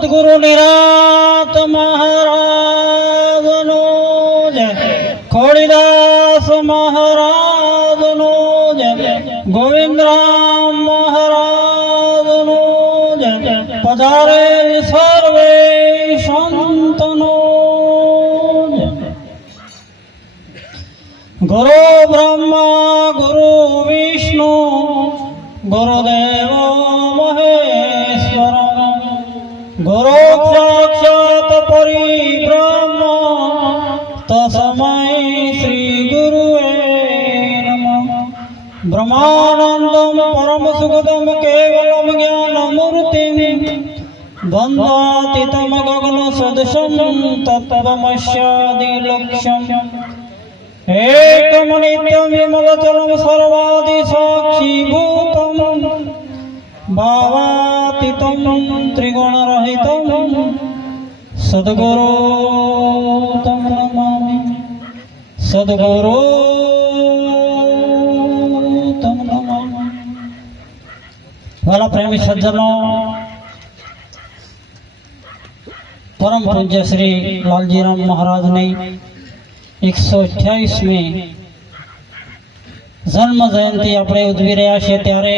સદગુરુ નિરાત મહારાજનો જય. ખોડીદાસ મહારાજનો જય. ગોવિંદરામ મહારાજનો જય. પધારે સર્વે સંતનો ગુરુ બ્રહ્મા ગુરુ વિષ્ણુ ગુરુદેવ ब्रह्मानन्दं परमसुखदं केवलं ज्ञानमूर्तिं बन्धातितमगगनसदृशं तत्त्वमस्यादिलक्ष्यम् एकमनित्यं विमलचलं सर्वादिसाक्षीभूतं भावातितं त्रिगुणरहितं सद्गुरो तं नमामि सद्गुरो પ્રેમી સજ્જનો, પરમ પૂજ્ય શ્રી લાલજીરામ મહારાજની એકસો અઠ્યાવીસમી જન્મ જયંતિ આપણે ઉજવી રહ્યા છીએ ત્યારે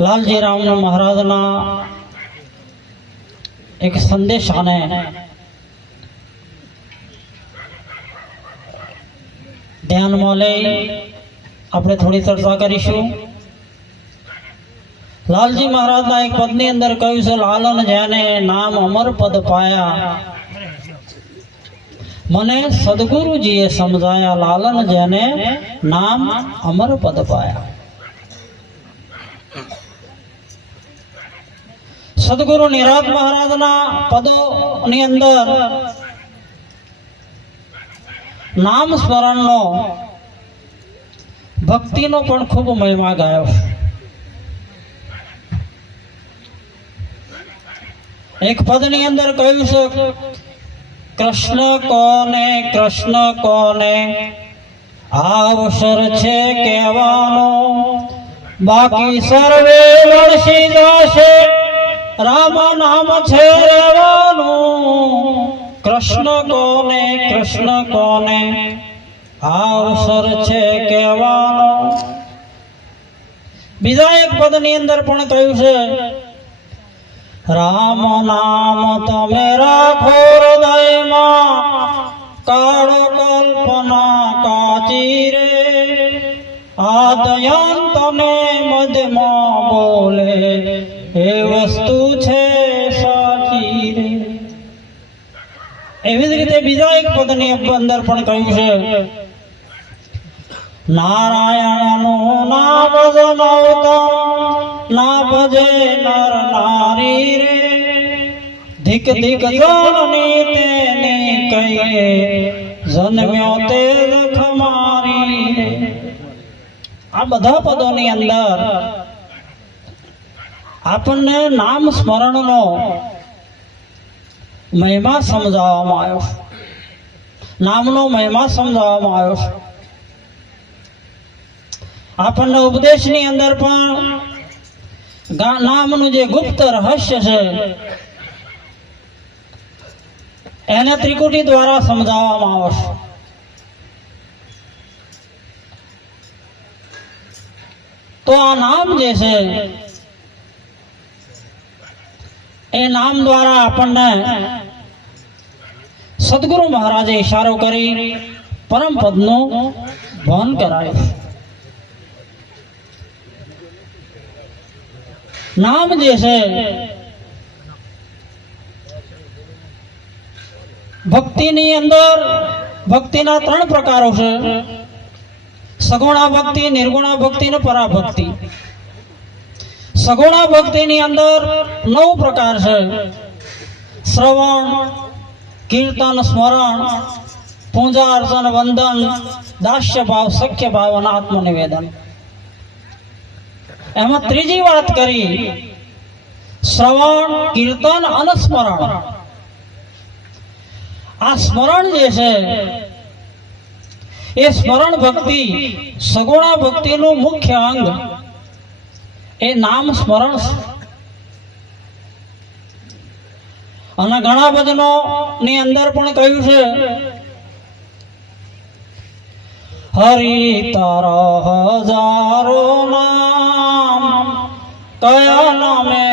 લાલજી રામ મહારાજના એક સંદેશાને ધ્યાનમાં લઈ આપણે થોડી ચર્ચા કરીશું. લાલજી મહારાજના એક પદની અંદર કહ્યું છે લાલન જેને નામ અમર પદ પાયા મને સદગુરુજીએ સમજાયા લાલન જેને નામ અમર પદ પાયા સદગુરુ નિરાત મહારાજના પદોની અંદર નામ સ્મરણનો ભક્તિનો પણ ખૂબ મહિમા ગાયો એક પદની અંદર કહ્યું છે, કૃષ્ણ કોને કૃષ્ણ કોને? આ અવસર છે કહેવાનો. બાકી સર્વે વળસી જશે. રામ નામ છે રહેવાનું. કૃષ્ણ કોને કૃષ્ણ કોને? આ અવસર છે કહેવાનો. બીજા એક પદની અંદર પણ કહ્યું છે રામ નામ તમે રાખો હૃદયમાં કાળો કલ્પના કાચી રે આદયંત ને મધમાં બોલે એ વસ્તુ છે સાચી રે એવી જ રીતે બીજા એક પદની અંદર પણ કહ્યું છે નારાયણનું નામ જનવતા ના ભજે નર નારી રે ધીક ધીક જનની તેને કહીએ જન્મ્યો તે લખ મારી આ બધા પદોની અંદર આપણને નામ સ્મરણનો મહિમા સમજાવવામાં આવ્યો નામનો મહિમા સમજાવવામાં આવ્યો આપણને ઉપદેશની અંદર પણ નામનું જે ગુપ્ત રહસ્ય છે, એને ત્રિકુટી દ્વારા સમજાવવામાં આવશે. તો આ નામ જે છે, એ નામ દ્વારા આપણને સદગુરુ મહારાજે ઈશારો કરી પરમ પદનું ભાન કરાયું. નામ જે છે, ભક્તિની અંદર ભક્તિના ત્રણ પ્રકારો છે. સગુણા ભક્તિ નિર્ગુણા ભક્તિ અને પરાભક્તિ. સગુણા ભક્તિની અંદર નવ પ્રકાર છે. શ્રવણ, કીર્તન, સ્મરણ, પૂજા અર્ચન, વંદન દાસ્ય ભાવ સખ્ય ભાવ અને આત્મનિવેદન. એમાં ત્રીજી વાત કરી. શ્રવણ, કીર્તન અને સ્મરણ. આ સ્મરણ જે છે, એ સ્મરણ ભક્તિ, સગુણા ભક્તિનું મુખ્ય અંગ. એ નામ સ્મરણ અને ઘણા બધનો ની અંદર પણ કહ્યું છે હરિ તારા હજારો નામ કયા નામે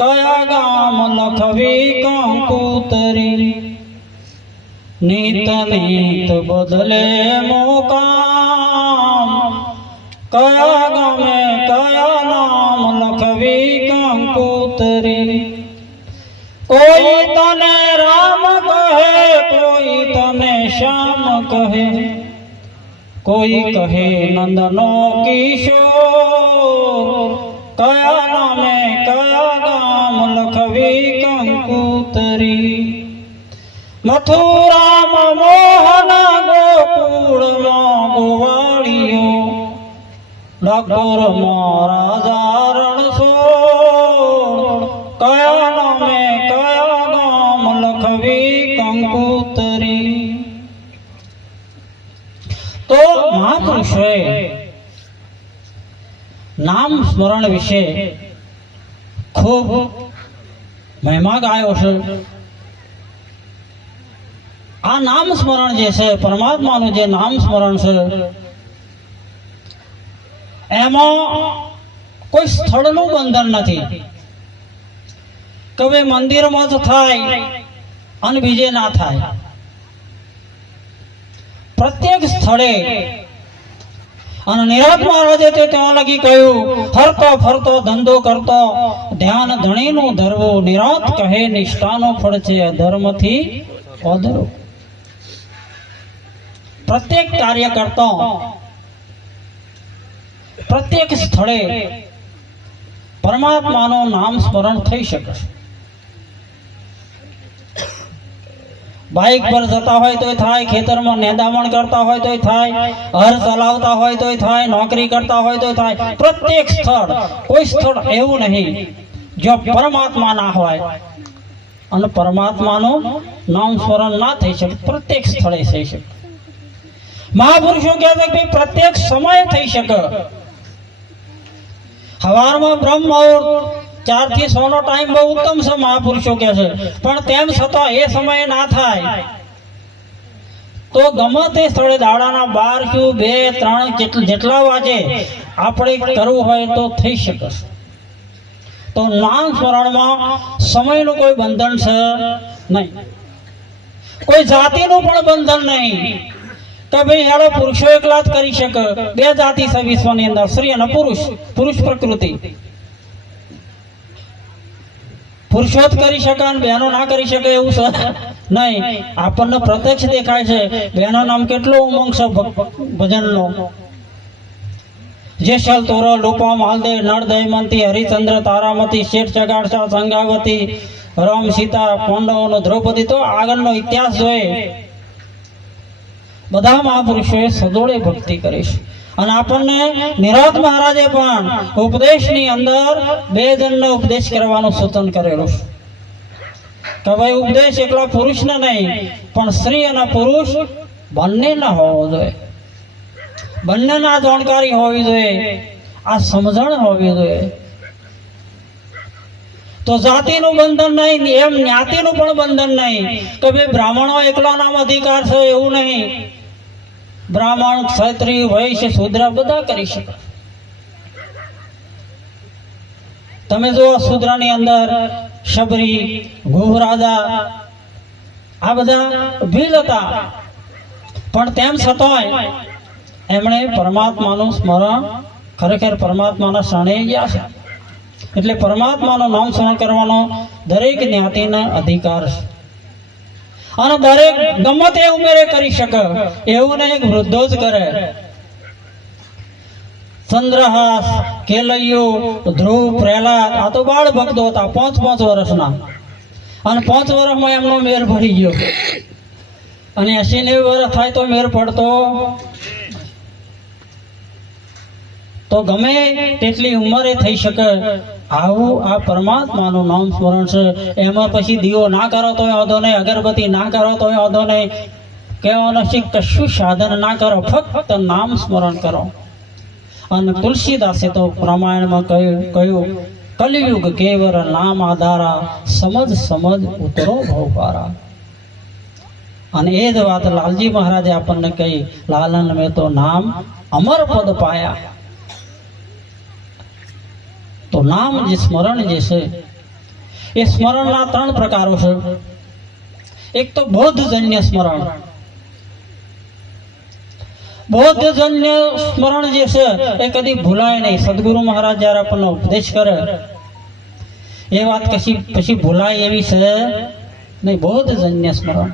કયા ગામ લખવી કંકુતરી નીત નીત બદલે મોકામ કયા ગામે કયા નામ લખવી કંકુતરી કોઈ તને રામ કહે કોઈ તને શ્યામ કહે કોઈ કહે નંદનો કિશોર કયા નામે કયા ગામ લખવી કંકુતરી? મથુરામાં મોહન ગોકુળમાં ગોવાળીઓ ડાકોરમાં રાજા રણછોડ કયા મહાપુરુષોએ નામ સ્મરણ વિશે ખૂબ મહિમા ગાયો છે. આ નામ સ્મરણ જે છે, પરમાત્માનું જે નામ સ્મરણ છે, એમાં કોઈ સ્થળનું બંધન નથી. કે હવે મંદિરમાં જ થાય અને બીજે ના થાય. પ્રત્યેક સ્થળે અને નિરાત મહારાજે તે ત્યાં લગી કહ્યું, ફરતો ફરતો, ધંધો કરતો, ધ્યાન ધણીનું ધરવું, નિરાત કહે, નિષ્ઠાનો ફળ છે, ધર્મથી અધરો પ્રત્યેક કાર્ય કરતો, પ્રત્યેક સ્થળે પરમાત્માનું નામ સ્મરણ થઈ શકે છે. બાઇક પર જતા હોય તોય થાય, ખેતરમાં નેદામણ કરતા હોય તોય થાય હર ચલાવતા હોય તોય થાય, નોકરી કરતા હોય તોય થાય. પ્રત્યેક સ્થળ, કોઈ સ્થળ એવું નહીં જો પરમાત્મા ના હોય. અને પરમાત્માનું નામ સ્મરણ ના થઈ શકે, પ્રત્યેક સ્થળે થઈ શકે. મહાપુરુષો કહે છે કે પ્રત્યેક સમયે થઈ શકે. સવારમાં બ્રહ્મ ચારથી સો નો ટાઈમ બહુ ઉત્તમ છે, મહાપુરુષો કે છે. પણ તેમ છતાં એ સમયે ના થાય. તો ગમે તે સ્થળે દાડાના બાર શું બે, ત્રણ જેટલા વાગે આપણે કરવું હોય તો થઈ શકે તો નામ સ્મરણમાં સમયનું કોઈ બંધન છે નહીં. કોઈ જાતિનું પણ બંધન નહીં. કે ભાઈ, હેડો, પુરુષો એકલા જ કરી શકે. બે જાતિ છે વિશ્વની અંદર, સ્ત્રી અને પુરુષ. પુરુષ પ્રકૃતિ. પુરુષો જ કરી શકે અને બહેનો ના કરી શકે એવું સર નહીં. આપણને પ્રત્યક્ષ દેખાય છે. બહેનો નામ કેટલો ઉમંગ છે ભજનનો. જેસલ તોરો રૂપા માલદે નળ દયમંતી હરિચંદ્ર તારામતી શેઠ ચગાડશા સંગાવતી રામ સીતા પાંડવોનો દ્રૌપદી તો આગળનો ઇતિહાસ જોઈએ. બધા મહાપુરુષોએ સદોડે ભક્તિ કરી છે. અને આપણને નિરાત મહારાજે પણ ઉપદેશની અંદર બે જણને ઉપદેશ કરવાનું સૂચન કરેલું. કે ભાઈ, ઉપદેશ એકલા પુરુષને નહીં, પણ સ્ત્રી અને પુરુષ બંનેને હોવો જોઈએ. બંનેના જાણકારી હોવી જોઈએ. આ સમજણ હોવી જોઈએ. તો જાતિનું બંધન નહીં, એમ જ્ઞાતિનું પણ બંધન નહીં. કે ભાઈ, બ્રાહ્મણો એકલા નામ અધિકાર છે એવું નહીં. બ્રાહ્મણ, ક્ષત્રિય, વૈશ્ય, શુદ્ર, બધા કરી શકે. તમે જો શુદ્રની અંદર શબરી, ગુહરાજા, આ બધા ભીલ હતા. પણ તેમ છતાંય એમણે પરમાત્માનું સ્મરણ ખરેખર પરમાત્માના શરણે ગયા છે. એટલે પરમાત્માનું નામ સ્મરણ કરવાનો દરેક જ્ઞાતિના અધિકાર છે. અને દરેક ગમે તે ઉમેરે કરી શકે. એવું નહીં વૃદ્ધો જ કરે. ચંદ્રહાસ, કેલૈયો, ધ્રુવ, પ્રહલાદ, આ તો બાળ ભક્તો હતા, પાંચ પાંચ વર્ષના. અને પાંચ વર્ષમાં એમનો મેર ભરી ગયો. અને એસી નેવું વર્ષ થાય તો મેર પડતો. તો ગમે તેટલી ઉંમરે થઈ શકે. આવું આ પરમાત્માનું નામ સ્મરણ છે. એમાં પછી દીવો ના કરો તો વાંધો નહીં, અગરબત્તી ના કરો તો વાંધો નહીં. કહેવાનું છે કશું સાધન ના કરો, ફક્ત નામ સ્મરણ કરો. અને તુલસીદાસે તો રામાયણમાં કહ્યું કહ્યું, કલયુગ કેવર નામ આધારા સમજ સમજ ઉતરો ભવપારા. અને એ જ વાત લાલજી મહારાજે આપણને કહી, લાલન મેં તો નામ અમર પદ પાયા. તો નામ જે સ્મરણ જે છે, એ સ્મરણના ત્રણ પ્રકારો છે. એક તો બૌદ્ધજન્ય સ્મરણ. બૌદ્ધજન્ય સ્મરણ જે છે, એ કદી ભૂલાય નહીં. સદગુરુ મહારાજ જ્યારે આપણને ઉપદેશ કરે, એ વાત કશી પછી ભૂલાય એવી છે નહીં. બૌદ્ધજન્ય સ્મરણ.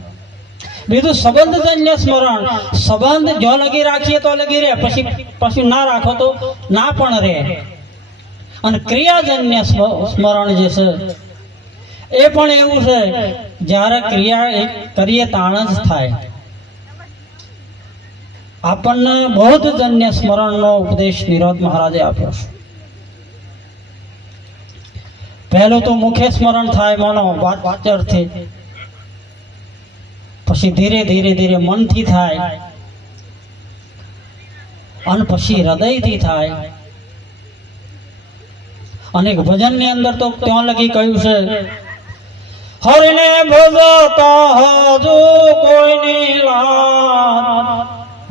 બીજું સંબંધજન્ય સ્મરણ. સંબંધ જો લગી રાખીએ તો લગી રહે. પછી પછી ના રાખો તો ના પણ રહે. અને ક્રિયાજન્ય સ્મ- સ્મરણ જે છે, એ પણ એવું છે, જ્યારે ક્રિયા કરીએ તાણ જ થાય. આપણને બૌદ્ધજન્ય સ્મરણનો ઉપદેશ નિરોધ મહારાજે આપ્યો છે. પહેલું તો મુખ્ય સ્મરણ થાય, માનો, વાચરથી. પછી ધીરે ધીરે ધીરે મનથી થાય. અને પછી હૃદયથી થાય. અને ભજનની અંદર તો ત્યાં લગી કહ્યું છે, હરિને ભજતા હજુ કોઈની લાજ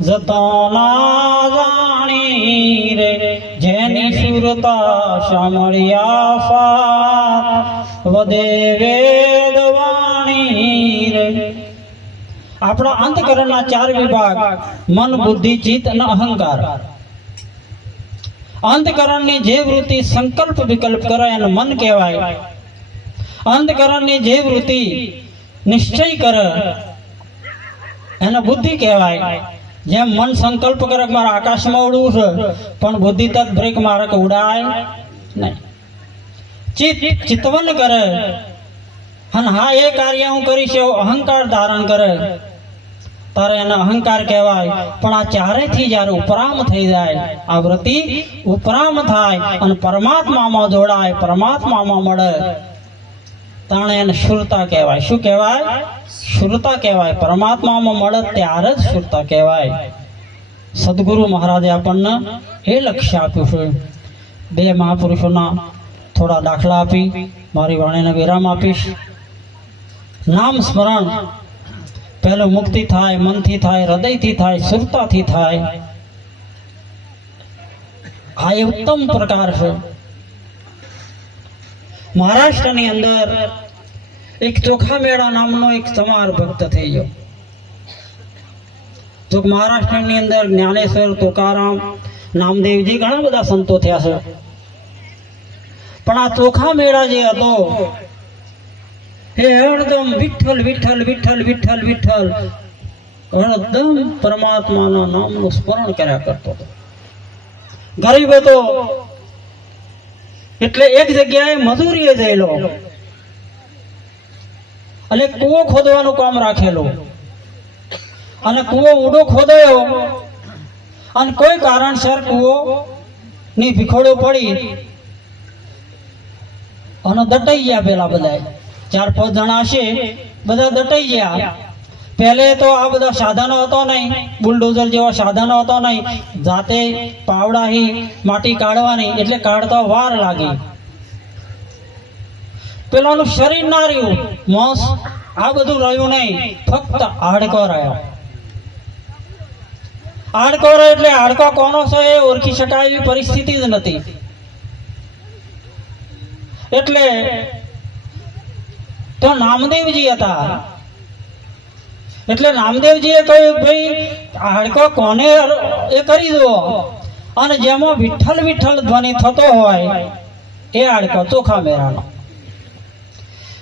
જતો ના જાણી રે, જેની સુરતા સાંભળ્યા સાથ વધે વેદવાણી રે. આપણા અંતકરણના ચાર વિભાગ, મન, બુદ્ધિ, ચિત્ત અને અહંકાર. અંતકરણની જે વૃત્તિ સંકલ્પ વિકલ્પ કરે એને મન કહેવાય અંતકરણની જે વૃત્તિ નિશ્ચય કરે, એને બુદ્ધિ કહેવાય. જેમ મન સંકલ્પ કરે કે મારે આકાશમાં ઉડવું છે, પણ બુદ્ધિ તક બ્રેક મારે કે ઉડાય નહીં. ચિત્ત ચિતવન કરે, અને હા, એ કાર્ય હું કરીશ એવો અહંકાર ધારણ કરે. તારે એને અહંકાર કહેવાય. પણ આ ચારેથી જ્યારે ઉપરામ થઈ જાય, આ વૃત્તિ ઉપરામ થાય અને પરમાત્મામાં જોડાય, પરમાત્મામાં મળે, તાણે એને શુરતા કહેવાય. શું કહેવાય? શુરતા કહેવાય. પરમાત્મામાં મળે ત્યારે જ શુરતા કહેવાય. સદગુરુ મહારાજે આપણને એ લક્ષ્ય આપ્યું છે. બે મહાપુરુષોના થોડા દાખલા આપી. મારી વાણીને વિરામ આપીશ. નામ સ્મરણ પહેલું મુક્તિ થાય, મનથી થાય, હૃદયથી થાય, સુરતાથી થાય. આ એ ઉત્તમ પ્રકાર છે. મહારાષ્ટ્રની અંદર એક ચોખા મેળા નામનો એક સમાર ભક્ત થઈ ગયો. તો મહારાષ્ટ્રની અંદર જ્ઞાનેશ્વર તુકારામ, નામદેવજી ઘણા બધા સંતો થયા છે. પણ આ ચોખા મેળા જે હતો એ હરદમ વિઠ્ઠલ વિઠ્ઠલ વિઠ્ઠલ વિઠ્ઠલ વિઠ્ઠલ. હરદમ પરમાત્માના નામનું સ્મરણ કર્યા કરતો હતો. ગરીબ હતો. એટલે એક જગ્યાએ મજૂરીએ જયેલો. અને કૂવો ખોદવાનું કામ રાખેલું. અને કૂવો ઊંડો ખોદાયો. અને કોઈ કારણસર કૂવો ની ભીખોડો પડી. અને દટાઈ ગયા પેલા બધા ચાર પાંચ જણા હશે, બધા દટાઈ ગયા. પહેલે તો આ બધા સાધનો હતો નહીં, બુલડોઝર જેવા સાધનો હતો નહીં. જાતે પાવડાહી માટી કાઢવાની, એટલે કાઢતા વાર લાગી. પેલાનું શરીર ના રહ્યું, મોસ આ બધું રહ્યું નહીં, ફક્ત હાડકો રહ્યો. હાડકો રહ્યો એટલે હાડકો કોનો છે એ ઓળખી શકાય એવી પરિસ્થિતિ જ નથી. એટલે તો નામદેવજી હતા. એટલે નામદેવજીએ કહ્યું ભાઈ હાડકો કોને એ કરી દો? અને જેમાં વિઠ્ઠલ વિઠ્ઠલ ધ્વનિ થતો હોય, એ હાડકો ચોખા મેરાનો.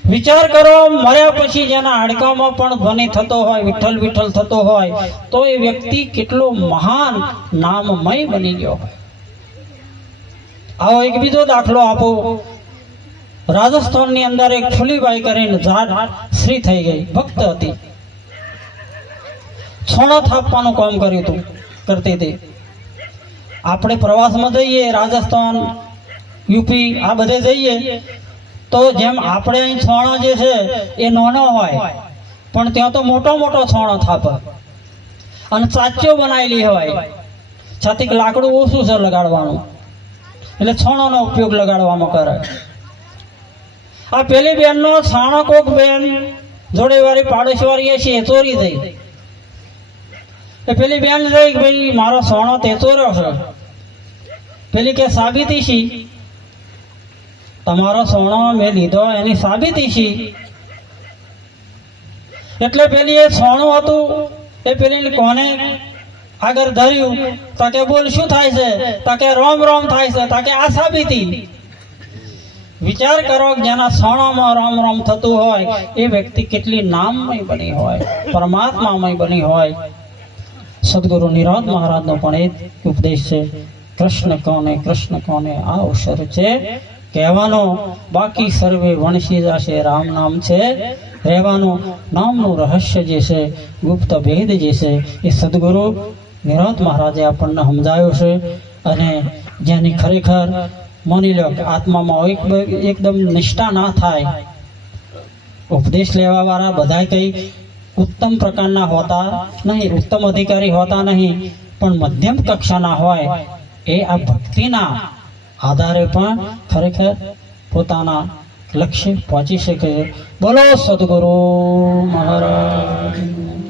વિચાર કરો, મર્યા પછી જેના હાડકામાં પણ ધ્વનિ થતો હોય, વિઠ્ઠલ વિઠ્ઠલ થતો હોય, તો એ વ્યક્તિ કેટલો મહાન નામમય બની ગયો. આવો એક બીજો દાખલો આપો. રાજસ્થાનની અંદર એક ફુલીબાઈ કરીને ઝાડ શ્રી થઈ ગઈ, ભક્ત હતી. છોણો થાપવાનું કામ કર્યું હતું, કરતી હતી. આપણે પ્રવાસમાં જઈએ, રાજસ્થાન, યુપી, આ બધે જઈએ, તો જેમ આપણે અહીં છોણો જે છે, એ નાનો હોય, પણ ત્યાં તો મોટો મોટો છોણો થાપે. અને સાચો બનાવેલી હોય છાતી લાકડું ઓછું છે લગાડવાનું. એટલે છોણોનો ઉપયોગ લગાડવામાં કરે. આ પેલી બેનનો સાણો કોક બેન જોડે વારી પાડોશવારી છે ચોરી થઈ. એ પેલી બેન લઈ કે ભાઈ, મારો સોનો તે ચોર્યો છે. પેલી કે, સાબિતી છી તમારો સોનો મેં લીધો, એની સાબિતી છી એટલે પેલી એ સોનું હતું. એ પેલી કોને આગળ ધર્યું? તાકે બોલ, શું થાય છે? તાકે રોમ રોમ થાય છે. તાકે આ સાબિતી. વિચાર કરો કે જેના સણોમાં રોમ રોમ થતું હોય, એ વ્યક્તિ કેટલી નામમય બની હોય, પરમાત્મામય બની હોય. સદગુરુ નિરાદ મહારાજનો પણ એ ઉપદેશ છે, કૃષ્ણ કોને કૃષ્ણ કોને, આ અવસર છે કહેવાનો. બાકી સર્વે વણસી જશે, રામ નામ છે રહેવાનું. નામનું રહસ્ય જે છે, ગુપ્ત ભેદ જે છે, એ સદગુરુ નિરાદ મહારાજે આપણને સમજાયો છે. અને જેની ખરેખર માની લો કે આત્મામાં એક- એકદમ નિષ્ઠા ના થાય. ઉપદેશ લેવા વાળા બધા કઈ ઉત્તમ પ્રકારના હોતા નહીં, ઉત્તમ અધિકારી હોતા નહીં, પણ મધ્યમ કક્ષાના હોય એ આ ભક્તિના આધારે પણ ખરેખર પોતાના લક્ષ્ય પહોંચી શકે. બોલો સદગુરુ મહારાજ.